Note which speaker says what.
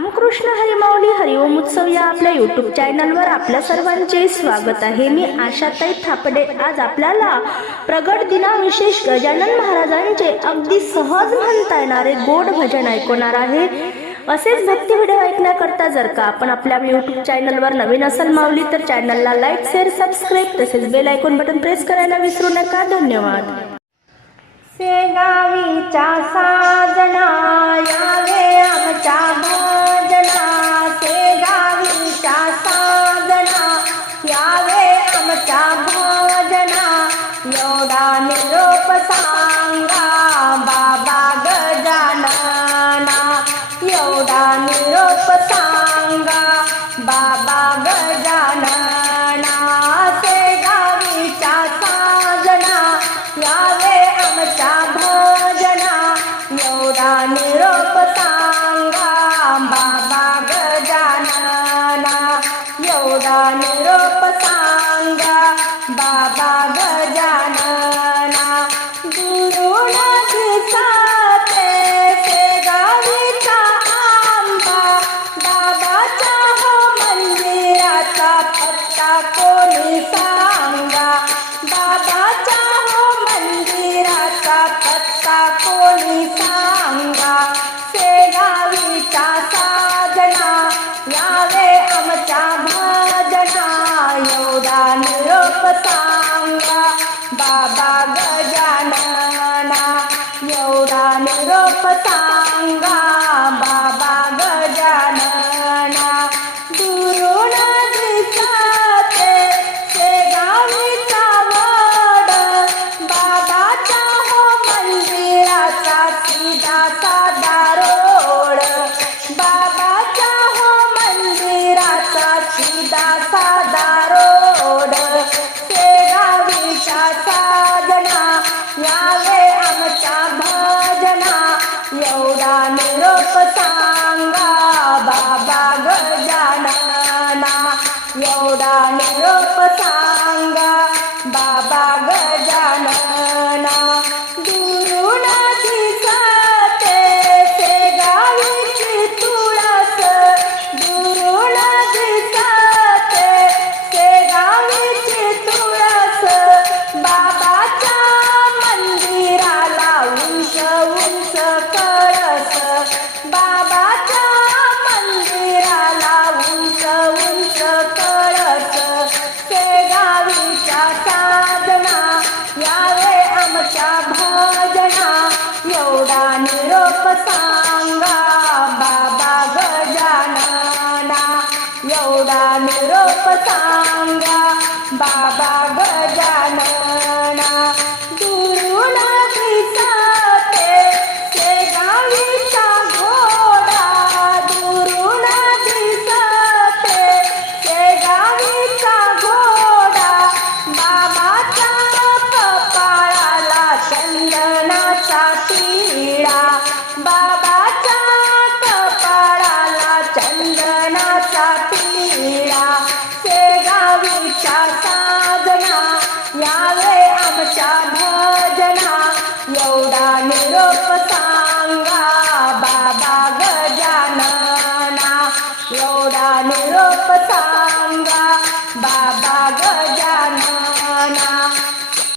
Speaker 1: रामकृष्ण हरिमाऊली हरिओम उत्सव या आपल्या युट्यूब चॅनलवर आपल्या सर्वांचे स्वागत आहे. मी आशाताई थापडे. आज आपल्याला प्रगट दिनाविशेष गजानन महाराजांचे अगदी सहज म्हणता येणारे गोड भजन ऐकवणार आहे. असेच भक्ती व्हिडिओ ऐकण्याकरता जर का आपण आपल्या युट्यूब चॅनलवर नवीन असेल माऊली तर चॅनलला लाईक शेअर सबस्क्राईब तसेच बेल ऐकून बटन प्रेस करायला विसरू नका. धन्यवाद. सेगावीच्या साजना एवढा निरोप सांगा बाबा गजानना सेगावीच्या साजना यावे आमच्या भजना. एवढा निरोप सांगा बाबा गजानना. एवढा निरोप सांगा बाबा कोणी सांगा बाबाच्या हो मंदिराचा पत्ता कोणी सांगा? शेगावीचा साधना यावे आमच्या भजना एवढा निरोप सांगा. बाबा गजानना एवढा निरोप सांगा. बाबा गजानना एवढा निरोप सांगा बाबा गजानना. एवढा निरोप सांगा बाबा सांगा बाबा गजानना एवढा निरोप सांगा बाबा गजानना. एवढा निरोप सांगा. बाबा गजा